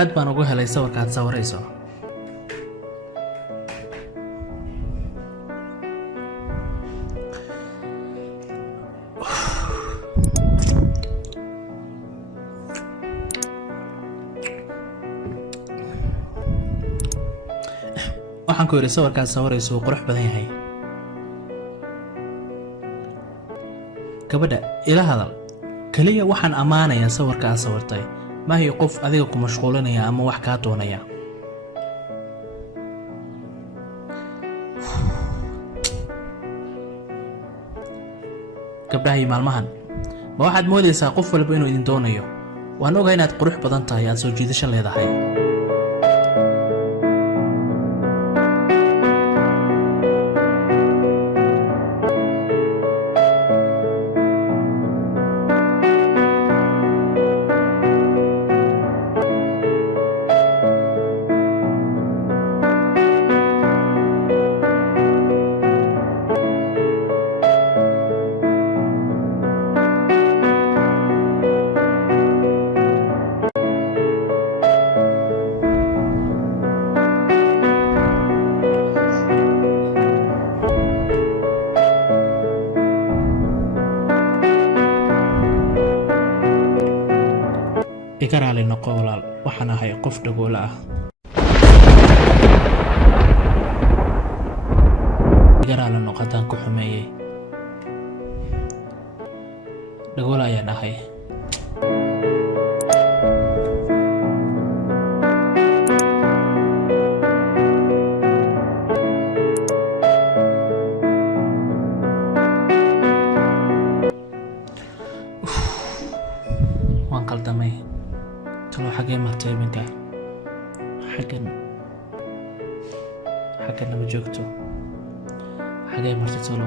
aad baan ugu helay sawirkaad sawirayso. waxaan ku yiri sawirkaad sawirayso qurux badan yahay. gabadha ila hadal kaliya waxaan amaanayaa sawirka aad sawirtay ma hay qof adiga ku mashquulinaya ama wax ka doonaya. gabdhahay maalmahan ma waxaad moodaysaa qof walba inuu idin doonayo. waan ogahay inaad qurux badan tahay aad soo jiidasho leedahay. igaraalay noqo walaal waxaan ahay qof dhagool ah. igaraalay noqotaan ku xumeeyay. dhagool ayaan ahay. waan qaldamay. talo xagee martay iminka xaggan ma joogto xagee martay talo